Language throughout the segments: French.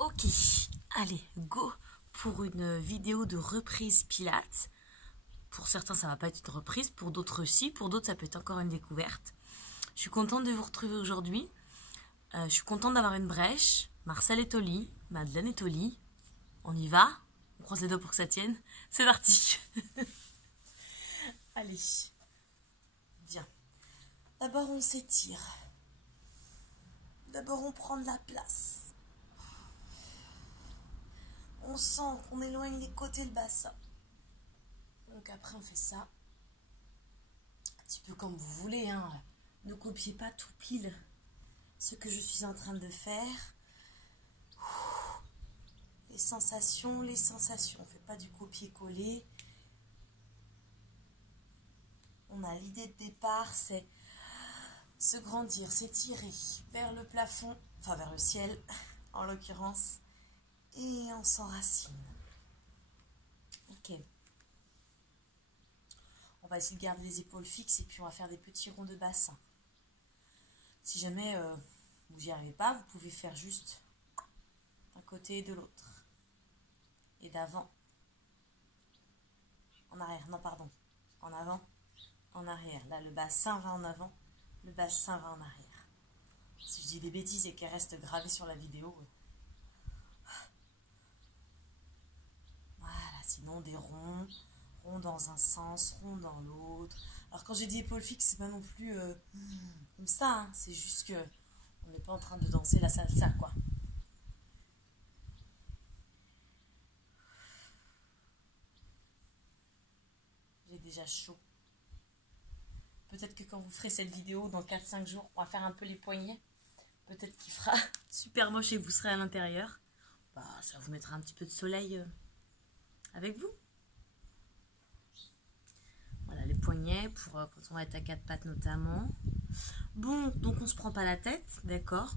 Ok, allez, go pour une vidéo de reprise Pilates. Pour certains, ça va pas être une reprise, pour d'autres si, pour d'autres, ça peut être encore une découverte. Je suis contente de vous retrouver aujourd'hui. Je suis contente d'avoir une brèche. Marcel est au lit, Madeleine est au lit. On y va? On croise les doigts pour que ça tienne. C'est parti. Allez, viens. D'abord, on s'étire. D'abord, on prend de la place. On sent qu'on éloigne les côtés le bassin. Donc après, on fait ça. Un petit peu comme vous voulez, hein. Ne copiez pas tout pile ce que je suis en train de faire. Les sensations, les sensations. On ne fait pas du copier-coller. On a l'idée de départ, c'est se grandir, s'étirer vers le plafond, enfin vers le ciel en l'occurrence, et on s'enracine. Ok. On va essayer de garder les épaules fixes et puis on va faire des petits ronds de bassin. Si jamais vous n'y arrivez pas, vous pouvez faire juste d'un côté et de l'autre. Et d'avant, en arrière, non pardon, en avant, en arrière. Là le bassin va en avant, le bassin va en arrière. Si je dis des bêtises et qu'elles restent gravées sur la vidéo, voilà, sinon des ronds, ronds dans un sens, ronds dans l'autre. Alors quand j'ai dit épaules fixes, c'est pas non plus comme ça, hein. C'est juste que on n'est pas en train de danser la salsa, quoi. J'ai déjà chaud. Peut-être que quand vous ferez cette vidéo dans 4-5 jours, on va faire un peu les poignets. Peut-être qu'il fera super moche et que vous serez à l'intérieur. Bah, ça vous mettra un petit peu de soleil avec vous. Voilà, les poignets pour quand on va être à 4 pattes notamment. Bon, donc on ne se prend pas la tête, d'accord.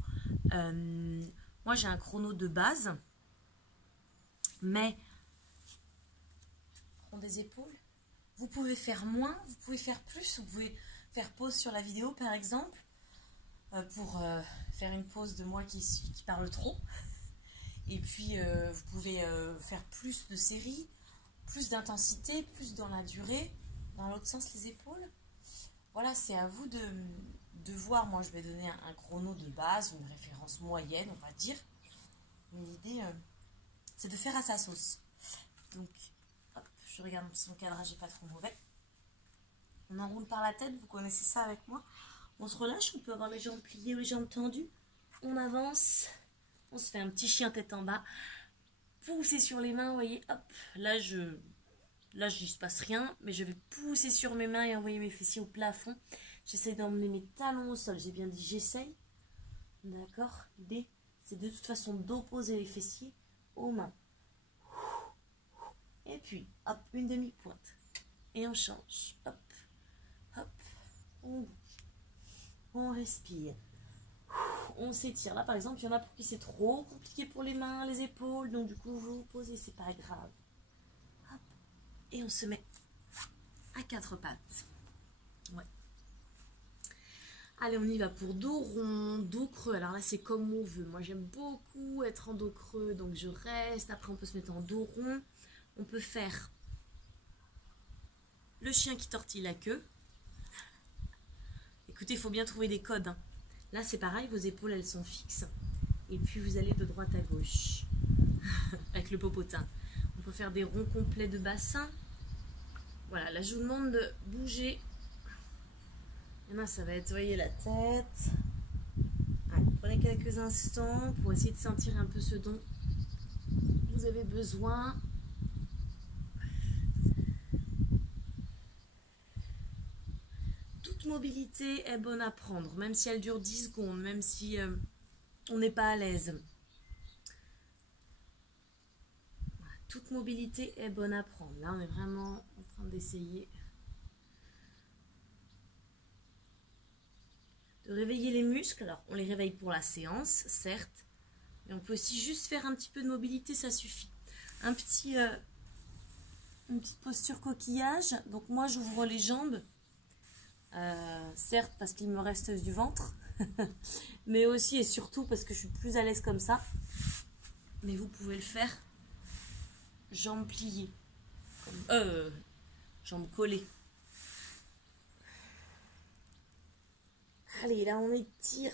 Moi, j'ai un chrono de base. Mais, rond des épaules. Vous pouvez faire moins, vous pouvez faire plus. Vous pouvez faire pause sur la vidéo, par exemple. Pour faire une pause de moi qui parle trop. Et puis, vous pouvez faire plus de séries, plus d'intensité, plus dans la durée. Dans l'autre sens, les épaules. Voilà, c'est à vous de voir. Moi, je vais donner un chrono de base, une référence moyenne, on va dire. Mais l'idée, c'est de faire à sa sauce. Donc, hop, je regarde si mon cadrage n'est pas trop mauvais. On enroule par la tête, vous connaissez ça avec moi. On se relâche, on peut avoir les jambes pliées ou les jambes tendues. On avance, on se fait un petit chien tête en bas. Poussez sur les mains, vous voyez, hop. Là, il ne se passe rien, mais je vais pousser sur mes mains et envoyer mes fessiers au plafond. J'essaie d'emmener mes talons au sol. J'ai bien dit j'essaye. D'accord. L'idée, c'est de toute façon d'opposer les fessiers aux mains. Et puis, hop, une demi-pointe. Et on change. Hop, hop. On bouge. On respire. On s'étire. Là, par exemple, il y en a pour qui c'est trop compliqué pour les mains, les épaules. Donc, du coup, vous vous posez, c'est pas grave. Hop. Et on se met à 4 pattes. Ouais. Allez, on y va pour dos rond, dos creux. Alors là, c'est comme on veut. Moi, j'aime beaucoup être en dos creux. Donc, je reste. Après, on peut se mettre en dos rond. On peut faire le chien qui tortille la queue. Écoutez, il faut bien trouver des codes, hein. Là, c'est pareil, vos épaules, elles sont fixes. Et puis, vous allez de droite à gauche. Avec le popotin. On peut faire des ronds complets de bassin. Voilà, là, je vous demande de bouger. Et là, ça va être, vous voyez, la tête. Allez, prenez quelques instants pour essayer de sentir un peu ce dont vous avez besoin. Toute mobilité est bonne à prendre, même si elle dure 10 secondes, même si on n'est pas à l'aise. Voilà, toute mobilité est bonne à prendre. Là, on est vraiment en train d'essayer de réveiller les muscles. Alors, on les réveille pour la séance, certes, mais on peut aussi juste faire un petit peu de mobilité, ça suffit. Une petite posture coquillage. Donc, moi, j'ouvre les jambes. Certes parce qu'il me reste du ventre mais aussi et surtout parce que je suis plus à l'aise comme ça. mais vous pouvez le faire jambes pliées, jambes collées. Allez, là on étire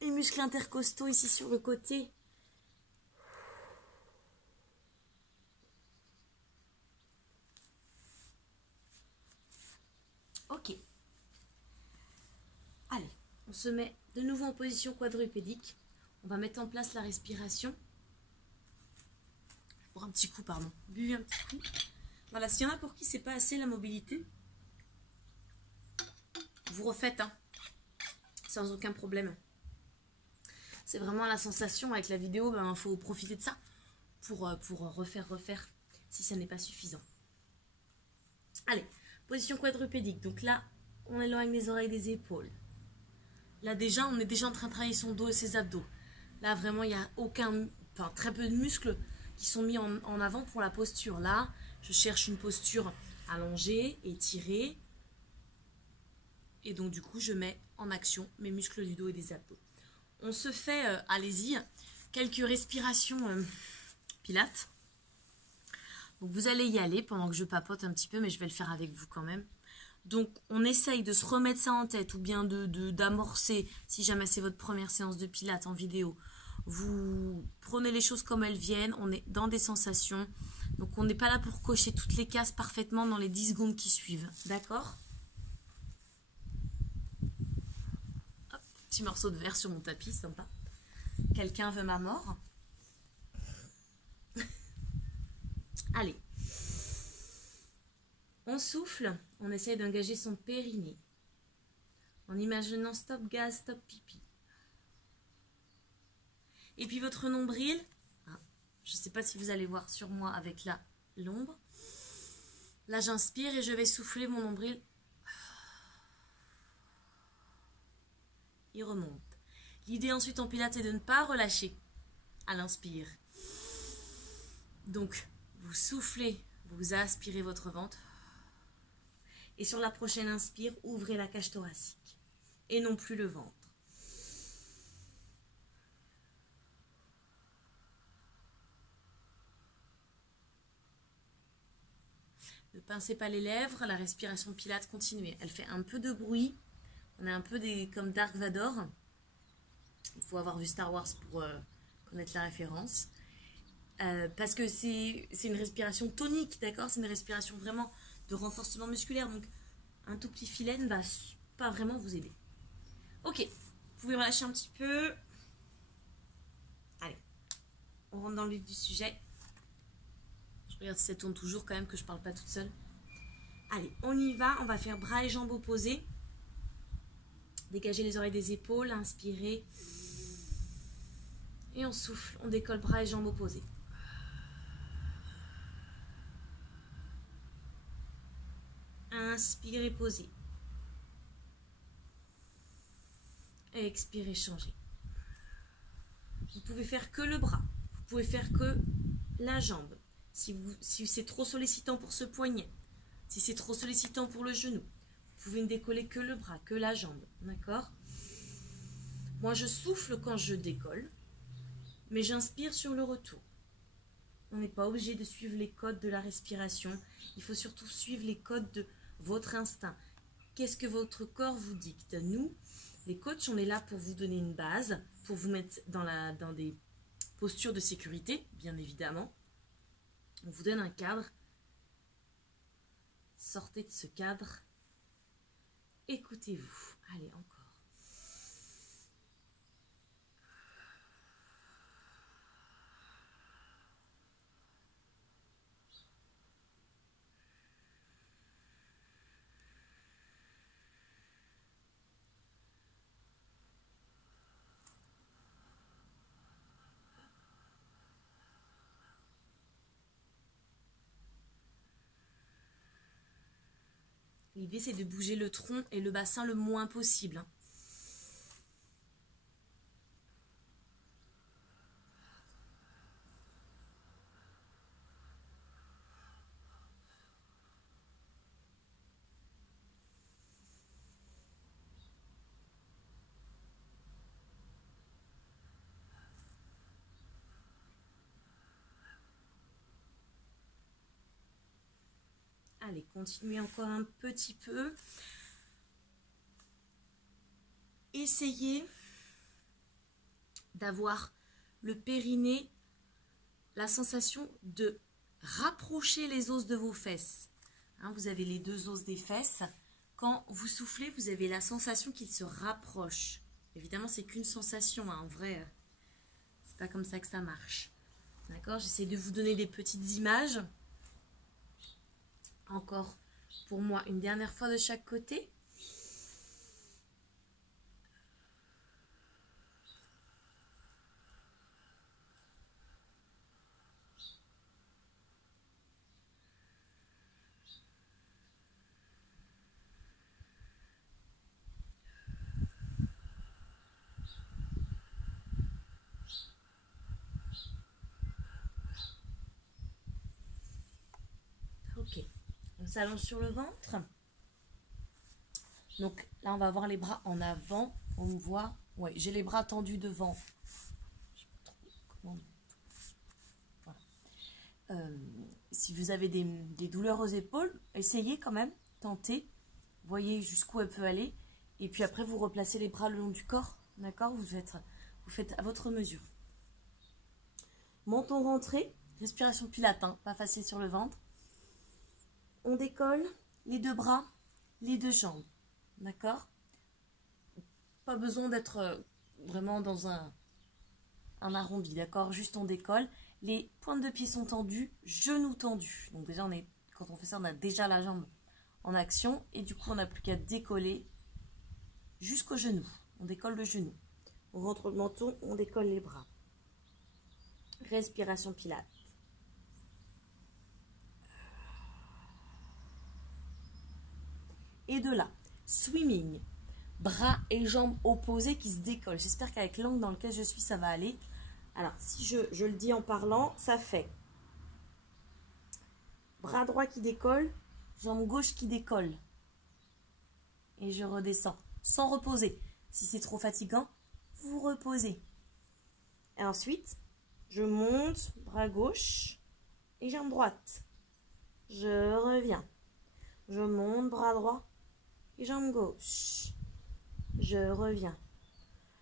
les muscles intercostaux ici sur le côté. Ok. Allez, on se met de nouveau en position quadrupédique. On va mettre en place la respiration. Pour un petit coup, pardon. Buvez un petit coup. Voilà, s'il y en a pour qui c'est pas assez la mobilité, vous refaites, hein, sans aucun problème. C'est vraiment la sensation avec la vidéo, ben, faut profiter de ça pour refaire si ça n'est pas suffisant. Allez, position quadrupédique. Donc là, on éloigne les oreilles des épaules. Là déjà, on est déjà en train de travailler son dos et ses abdos. Là vraiment, il n'y a très peu de muscles qui sont mis en avant pour la posture. Là, je cherche une posture allongée, étirée. Et donc du coup, je mets en action mes muscles du dos et des abdos. On se fait, allez-y, quelques respirations pilates. Donc vous allez y aller pendant que je papote un petit peu, mais je vais le faire avec vous quand même. Donc on essaye de se remettre ça en tête ou bien d'amorcer, si jamais c'est votre première séance de pilates en vidéo. Vous prenez les choses comme elles viennent, on est dans des sensations. Donc on n'est pas là pour cocher toutes les cases parfaitement dans les 10 secondes qui suivent. D'accord ? Petit morceau de verre sur mon tapis, sympa. Quelqu'un veut ma mort? Allez. On souffle, on essaye d'engager son périnée. En imaginant stop gaz, stop pipi. Et puis votre nombril, je ne sais pas si vous allez voir sur moi avec l'ombre. Là j'inspire et je vais souffler mon nombril. Il remonte. L'idée ensuite en pilates est de ne pas relâcher à l'inspire. Donc, vous soufflez, vous aspirez votre ventre. Et sur la prochaine inspire, ouvrez la cage thoracique. Et non plus le ventre. Ne pincez pas les lèvres, la respiration pilates continue. Elle fait un peu de bruit. On est un peu comme Dark Vador. Il faut avoir vu Star Wars pour connaître la référence. Parce que c'est une respiration tonique, d'accord? C'est une respiration vraiment de renforcement musculaire. Donc, un tout petit filet ne va pas vraiment vous aider. Ok, vous pouvez relâcher un petit peu. Allez, on rentre dans le vif du sujet. Je regarde si ça tourne toujours quand même, que je ne parle pas toute seule. Allez, on y va. On va faire bras et jambes opposés. Dégagez les oreilles des épaules, inspirez. Et on souffle, on décolle bras et jambes opposés. Inspirez, posez. Expirez, changez. Vous pouvez faire que le bras. Vous pouvez faire que la jambe. Si c'est trop sollicitant pour ce poignet, si c'est trop sollicitant pour le genou, vous pouvez ne décoller que le bras, que la jambe. D'accord? Moi, je souffle quand je décolle, mais j'inspire sur le retour. On n'est pas obligé de suivre les codes de la respiration. Il faut surtout suivre les codes de votre instinct. Qu'est-ce que votre corps vous dicte? Nous, les coachs, on est là pour vous donner une base, pour vous mettre dans des postures de sécurité, bien évidemment. On vous donne un cadre. Sortez de ce cadre. Écoutez-vous. Allez, encore. L'idée, c'est de bouger le tronc et le bassin le moins possible. Allez, continuez encore un petit peu. Essayez d'avoir le périnée, la sensation de rapprocher les os de vos fesses. Hein, vous avez les deux os des fesses. Quand vous soufflez, vous avez la sensation qu'ils se rapprochent. Évidemment, c'est qu'une sensation, hein, en vrai, c'est pas comme ça que ça marche. D'accord? J'essaie de vous donner des petites images. Encore, pour moi, une dernière fois de chaque côté. Ok, on s'allonge sur le ventre. Donc là, on va avoir les bras en avant. On me voit. Ouais, j'ai les bras tendus devant. Je sais pas trop comment. Voilà. Si vous avez des douleurs aux épaules, essayez quand même, tentez. Voyez jusqu'où elle peut aller. Et puis après, vous replacez les bras le long du corps. D'accord? Vous faites à votre mesure. Menton rentré. Respiration pilate, hein, pas facile sur le ventre. On décolle les deux bras, les deux jambes. D'accord? Pas besoin d'être vraiment dans un arrondi, d'accord? Juste on décolle. Les pointes de pied sont tendues, genoux tendus. Donc déjà, quand on fait ça, on a déjà la jambe en action. Et du coup, on n'a plus qu'à décoller jusqu'au genou. On décolle le genou. On rentre le menton, on décolle les bras. Respiration pilate. Et de là, swimming. Bras et jambes opposés qui se décollent. J'espère qu'avec l'angle dans lequel je suis, ça va aller. Alors, si je le dis en parlant, ça fait bras droit qui décolle, jambe gauche qui décolle. Et je redescends, sans reposer. Si c'est trop fatigant, vous reposez. Et ensuite, je monte, bras gauche et jambe droite. Je reviens. Je monte, bras droit et jambe gauche. Je reviens.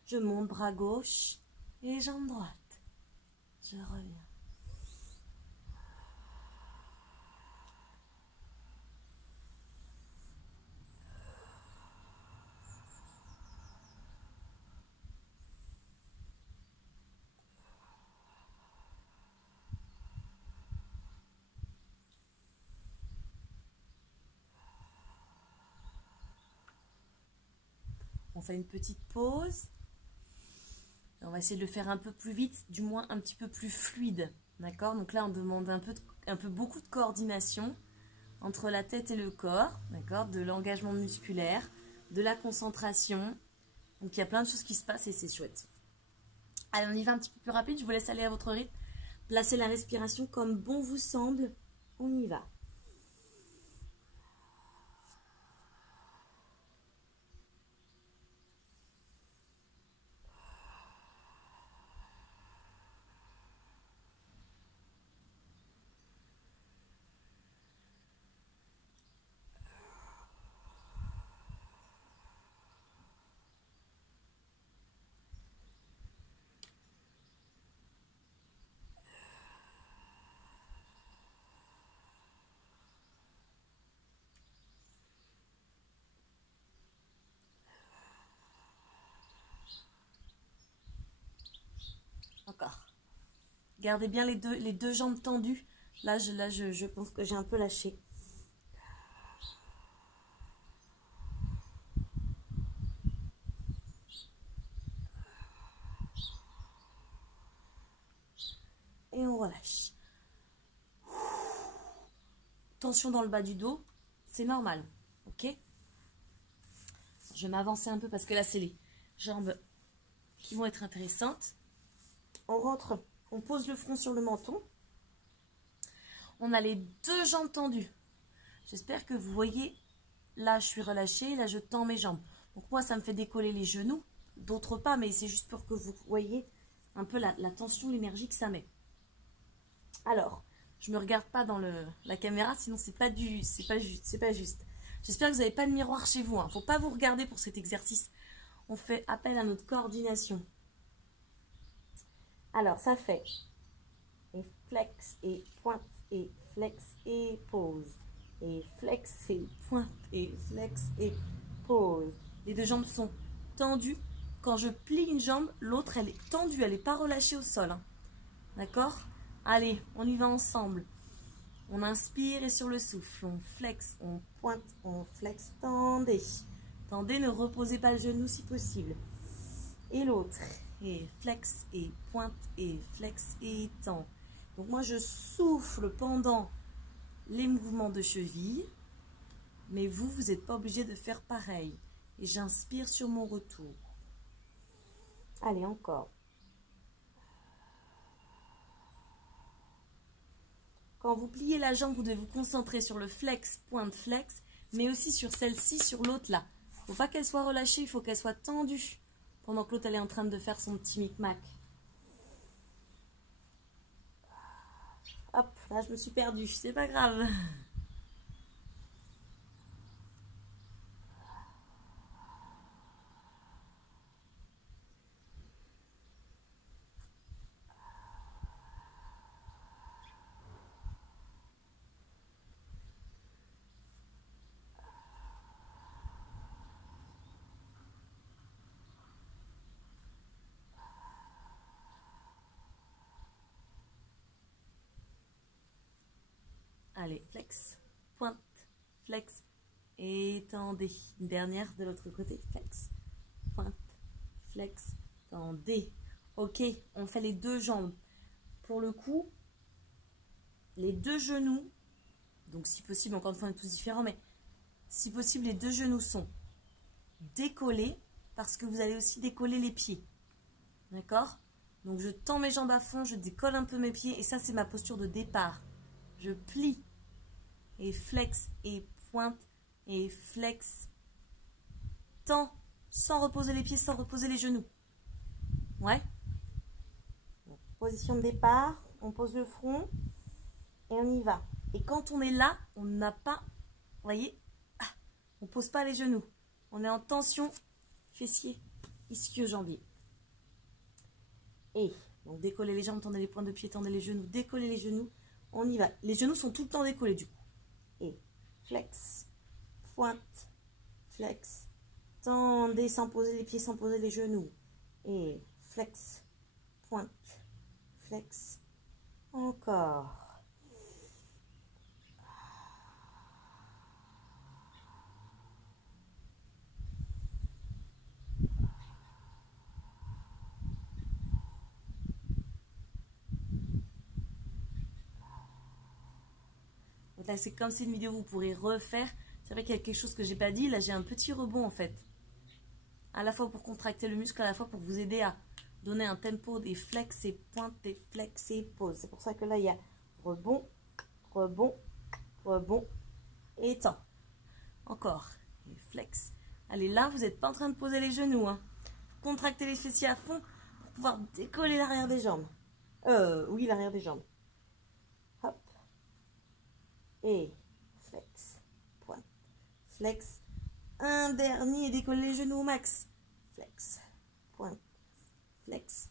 Je monte, bras gauche et jambe droite. Je reviens. On fait une petite pause. On va essayer de le faire un peu plus vite, du moins un petit peu plus fluide. D'accord? Donc là, on demande un peu beaucoup de coordination entre la tête et le corps. D'accord? De l'engagement musculaire, de la concentration. Donc il y a plein de choses qui se passent et c'est chouette. Allez, on y va un petit peu plus rapide. Je vous laisse aller à votre rythme. Placez la respiration comme bon vous semble. On y va. Encore. Gardez bien les deux jambes tendues. Là, je pense que j'ai un peu lâché. Et on relâche. Tension dans le bas du dos, c'est normal. Ok? Je vais m'avancer un peu parce que là, c'est les jambes qui vont être intéressantes. On rentre, on pose le front sur le menton. On a les deux jambes tendues. J'espère que vous voyez, là je suis relâchée, là je tends mes jambes. Donc moi ça me fait décoller les genoux, d'autres pas, mais c'est juste pour que vous voyez un peu la tension, l'énergie que ça met. Alors, Je me regarde pas dans la caméra, sinon c'est pas juste. J'espère que vous n'avez pas de miroir chez vous. Faut pas vous regarder pour cet exercice. On fait appel à notre coordination. Alors, ça fait et flex et pointe et flex et pause. Et flex et pointe et flex et pause. Les deux jambes sont tendues. Quand je plie une jambe, l'autre elle est tendue, elle n'est pas relâchée au sol. Hein. D'accord? Allez, on y va ensemble. On inspire et sur le souffle, on flex, on pointe, on flex, tendez. Tendez, ne reposez pas le genou si possible. Et l'autre, et flex, et pointe, et flex, et tend. Donc moi je souffle pendant les mouvements de cheville, mais vous n'êtes pas obligé de faire pareil. Et j'inspire sur mon retour. Allez, encore. Quand vous pliez la jambe, vous devez vous concentrer sur le flex, pointe, flex, mais aussi sur celle-ci, sur l'autre là. Il ne faut pas qu'elle soit relâchée, il faut qu'elle soit tendue pendant que l'autre elle est en train de faire son petit micmac. Hop, là je me suis perdue, c'est pas grave. Allez, flex, pointe, flex, et tendez. Une dernière de l'autre côté, flex, pointe, flex, tendez. Ok, on fait les deux jambes. Pour le coup, les deux genoux, donc si possible, encore une fois on est tous différents, mais si possible les deux genoux sont décollés parce que vous allez aussi décoller les pieds. D'accord? Donc je tends mes jambes à fond, je décolle un peu mes pieds et ça c'est ma posture de départ. Je plie et flex et pointe et flex. Tends sans reposer les pieds, sans reposer les genoux. Ouais. Donc, position de départ, on pose le front et on y va. Et quand on est là, on n'a pas, vous voyez, on ne pose pas les genoux. On est en tension fessier, ischio-jambier. Et donc décollez les jambes, tendez les pointes de pied, tendez les genoux, décollez les genoux. On y va. Les genoux sont tout le temps décollés du coup. Et flex, pointe, flex, tendez sans poser les pieds, sans poser les genoux. Et flex, pointe, flex, encore. Donc là, c'est comme c'est une vidéo vous pourrez refaire. C'est vrai qu'il y a quelque chose que j'ai pas dit. Là, j'ai un petit rebond en fait. À la fois pour contracter le muscle, à la fois pour vous aider à donner un tempo des flex et pointe, des flex et pause. C'est pour ça que là, il y a rebond, rebond, rebond et temps. Encore. Et flex. Allez, là, vous n'êtes pas en train de poser les genoux. Hein. Contractez les fessiers à fond pour pouvoir décoller l'arrière des jambes. Oui, l'arrière des jambes. Hop. Et flex, pointe, flex. Un dernier, décollez les genoux au max. Flex, pointe, flex.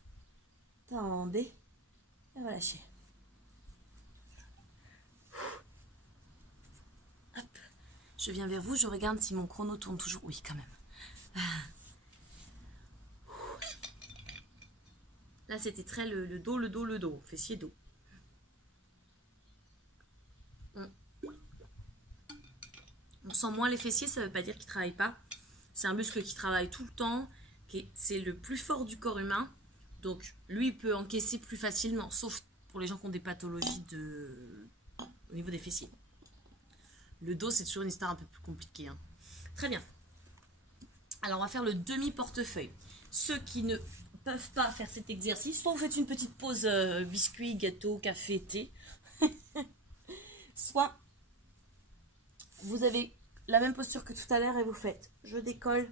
Tendez. Et relâchez. Hop. Je viens vers vous, je regarde si mon chrono tourne toujours. Oui, quand même. Là, c'était très le dos, fessier dos. On sent moins les fessiers, ça ne veut pas dire qu'il ne travaille pas. C'est un muscle qui travaille tout le temps. C'est le plus fort du corps humain. Donc, lui, il peut encaisser plus facilement, sauf pour les gens qui ont des pathologies au niveau des fessiers. Le dos, c'est toujours une histoire un peu plus compliquée. Hein. Très bien. Alors, on va faire le demi-portefeuille. Ceux qui ne peuvent pas faire cet exercice, soit vous faites une petite pause biscuit, gâteau, café, thé. Soit vous avez la même posture que tout à l'heure et vous faites je décolle,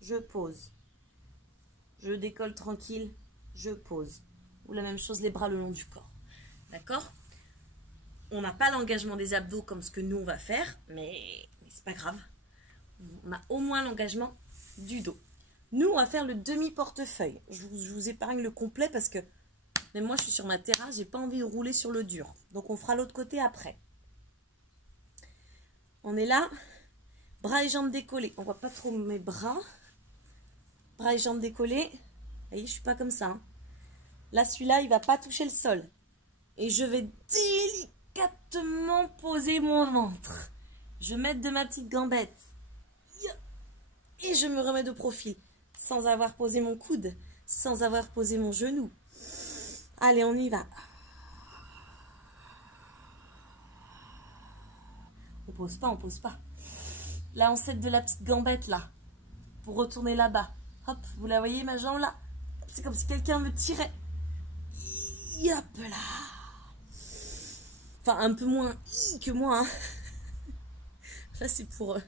je pose. Je décolle tranquille, je pose. Ou la même chose, les bras le long du corps. D'accord? On n'a pas l'engagement des abdos comme ce que nous on va faire, mais c'est pas grave. On a au moins l'engagement du dos. Nous, on va faire le demi-portefeuille. Je vous épargne le complet parce que même moi, je suis sur ma terrasse, j'ai pas envie de rouler sur le dur. Donc, on fera l'autre côté après. On est là, bras et jambes décollés. On voit pas trop mes bras. Bras et jambes décollés. Vous voyez, je suis pas comme ça. Hein. Là, celui-là, il va pas toucher le sol. Et je vais délicatement poser mon ventre. Je vais mettre de ma petite gambette. Et je me remets de profil. Sans avoir posé mon coude. Sans avoir posé mon genou. Allez, on y va. On pose pas, on pose pas. Là, on s'aide de la petite gambette, là. Pour retourner là-bas. Hop, vous la voyez, ma jambe, là? C'est comme si quelqu'un me tirait. Hop là. Enfin, un peu moins que moi. Hein. Là, c'est pour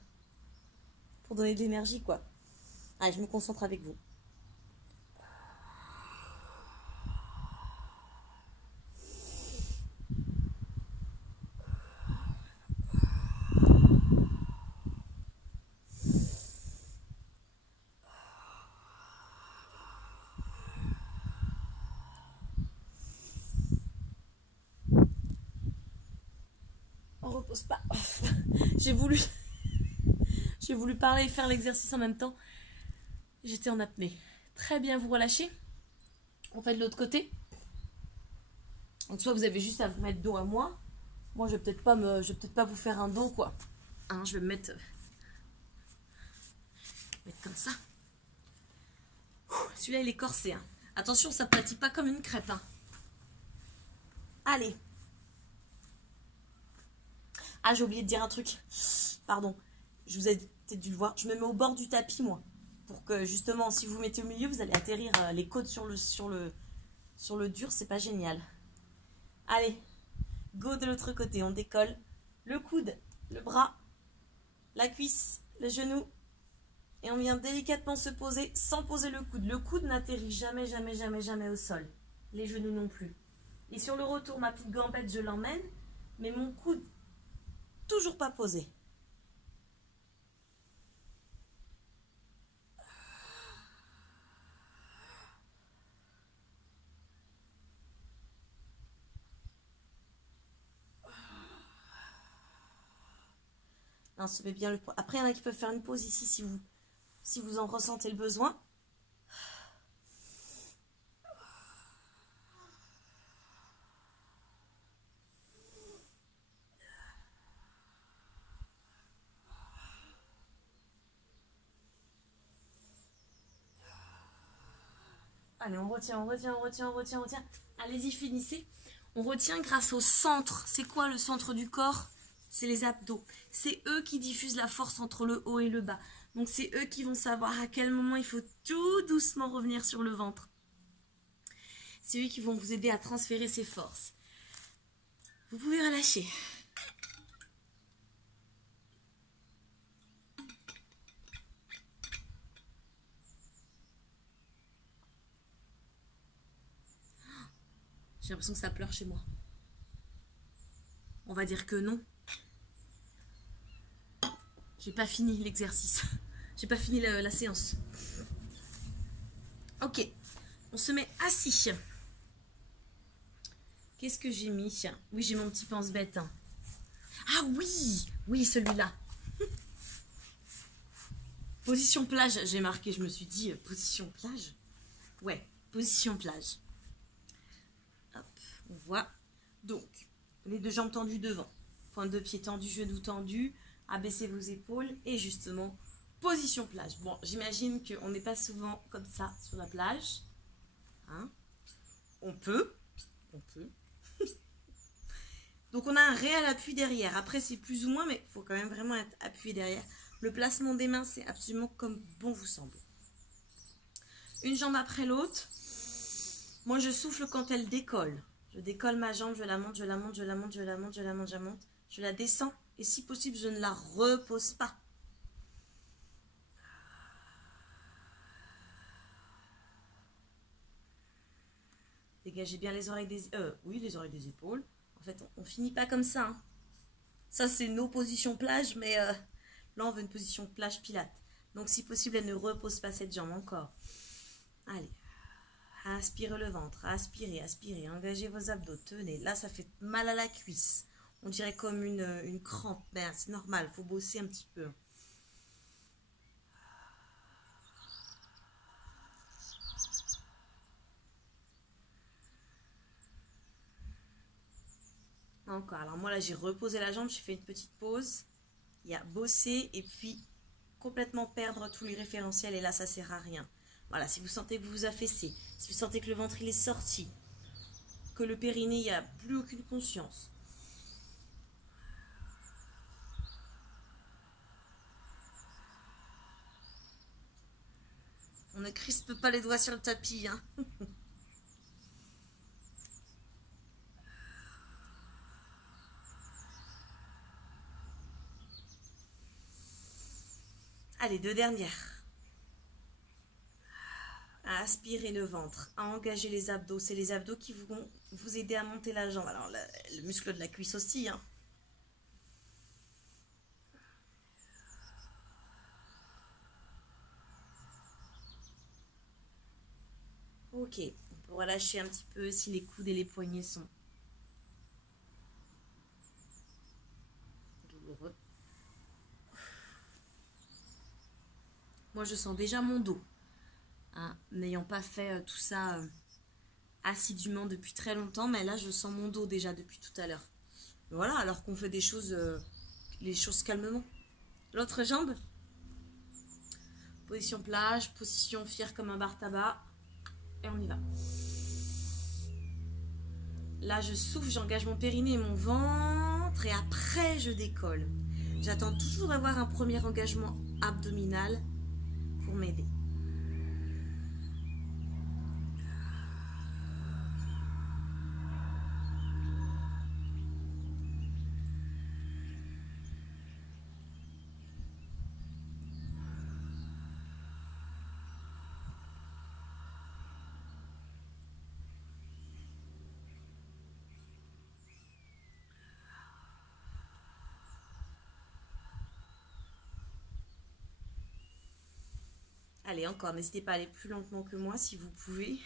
donner de l'énergie, quoi. Allez, je me concentre avec vous. On repose pas. J'ai voulu parler et faire l'exercice en même temps. J'étais en apnée. Très bien, vous relâchez. On fait de l'autre côté. Donc soit vous avez juste à vous mettre dos à moi. Moi, je vais peut-être pas vous faire un dos, quoi. Hein, je vais me mettre comme ça. Celui-là, il est corsé. Hein. Attention, ça ne pâtit pas comme une crêpe. Hein. Allez. Ah, j'ai oublié de dire un truc. Pardon. Je vous ai peut-être dû le voir. Je me mets au bord du tapis, moi. Pour que, justement, si vous vous mettez au milieu, vous allez atterrir les côtes sur le dur. C'est pas génial. Allez. Go de l'autre côté. On décolle. Le coude, le bras, la cuisse, le genou. Et on vient délicatement se poser sans poser le coude. Le coude n'atterrit jamais, jamais, jamais, jamais au sol. Les genoux non plus. Et sur le retour, ma petite gambette, je l'emmène. Mais mon coude, toujours pas posé. On se met bien le poids. Après, il y en a qui peuvent faire une pause ici si vous en ressentez le besoin. Allez, on retient, on retient, on retient, on retient, on retient. Allez-y, finissez. On retient grâce au centre. C'est quoi le centre du corps? C'est les abdos. C'est eux qui diffusent la force entre le haut et le bas. Donc, c'est eux qui vont savoir à quel moment il faut tout doucement revenir sur le ventre. C'est eux qui vont vous aider à transférer ces forces. Vous pouvez relâcher. J'ai l'impression que ça pleure chez moi. On va dire que non. J'ai pas fini l'exercice. J'ai pas fini la séance. Ok. On se met assis. Qu'est-ce que j'ai mis? Oui, j'ai mon petit pense-bête. Ah oui! Oui, celui-là. Position plage, j'ai marqué. Je me suis dit, position plage? Ouais, position plage. Hop, on voit. Donc, les deux jambes tendues devant. Pointe de pied tendu, genou tendu. Abaissez vos épaules. Et justement, position plage. Bon, j'imagine qu'on n'est pas souvent comme ça sur la plage. Hein? On peut. Donc, on a un réel appui derrière. Après, c'est plus ou moins, mais il faut quand même vraiment être appuyé derrière. Le placement des mains, c'est absolument comme bon vous semble. Une jambe après l'autre. Moi, je souffle quand elle décolle. Je décolle ma jambe, je la monte, je la monte, je la monte, je la monte, je la monte, je la monte. Je la descends et si possible, je ne la repose pas. Dégagez bien les oreilles des... les oreilles des épaules. En fait, on finit pas comme ça. Hein. Ça, c'est nos positions plage, mais là, on veut une position plage pilate. Donc, si possible, elle ne repose pas cette jambe encore. Allez. Aspirez le ventre. Aspirez, aspirez. Engagez vos abdos. Tenez. Là, ça fait mal à la cuisse. On dirait comme une crampe. Mais c'est normal. Il faut bosser un petit peu. Encore. Alors moi là j'ai reposé la jambe, j'ai fait une petite pause. Il y a bosser et puis complètement perdre tous les référentiels et là ça sert à rien. Voilà, si vous sentez que vous vous affaissez, si vous sentez que le ventre il est sorti, que le périnée il n'y a plus aucune conscience. On ne crispe pas les doigts sur le tapis, hein. Allez, 2 dernières. À aspirer le ventre, à engager les abdos. C'est les abdos qui vont vous aider à monter la jambe. Alors, le muscle de la cuisse aussi. Hein. Ok, on peut relâcher un petit peu si les coudes et les poignets sont douloureux. Moi, je sens déjà mon dos. Hein, n'ayant pas fait tout ça assidûment depuis très longtemps, mais là, je sens mon dos déjà depuis tout à l'heure. Voilà, alors qu'on fait des choses, les choses calmement. L'autre jambe. Position plage, position fière comme un bar tabac. Et on y va. Là, je souffle, j'engage mon périnée et mon ventre. Et après, je décolle. J'attends toujours d'avoir un premier engagement abdominal pour m'aider. Allez, encore, n'hésitez pas à aller plus lentement que moi si vous pouvez.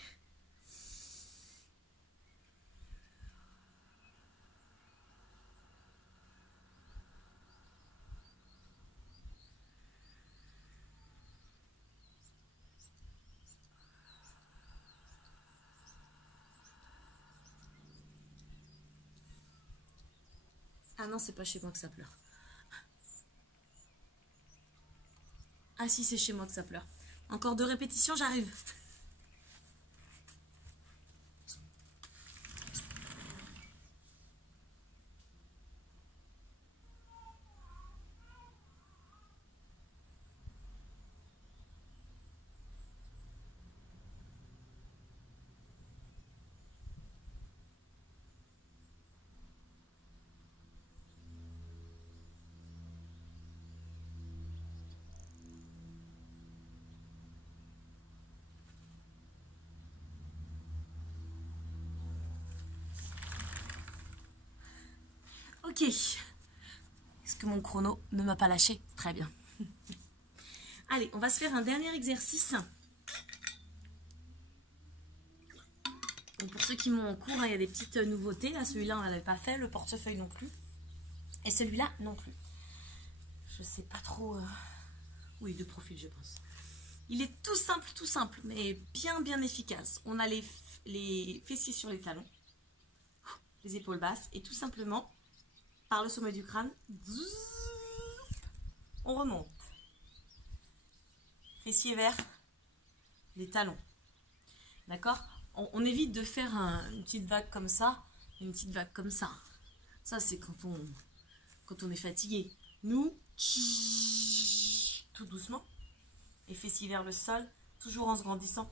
Ah non, c'est pas chez moi que ça pleure. Ah si, c'est chez moi que ça pleure. Encore 2 répétitions, j'arrive. Ok. Est-ce que mon chrono ne m'a pas lâché? Très bien. Allez, on va se faire un dernier exercice. Donc pour ceux qui m'ont en cours, hein, il y a des petites nouveautés. Là, celui-là, on ne l'avait pas fait. Le portefeuille non plus. Et celui-là, non plus. Je sais pas trop... Oui, de profil, je pense. Il est tout simple, mais bien efficace. On a les fessiers sur les talons, les épaules basses, et tout simplement, par le sommet du crâne, on remonte. Fessiers vers les talons. D'accord ? On évite de faire une petite vague comme ça, une petite vague comme ça. Ça, c'est quand on est fatigué. Nous, tout doucement, et fessiers vers le sol, toujours en se grandissant.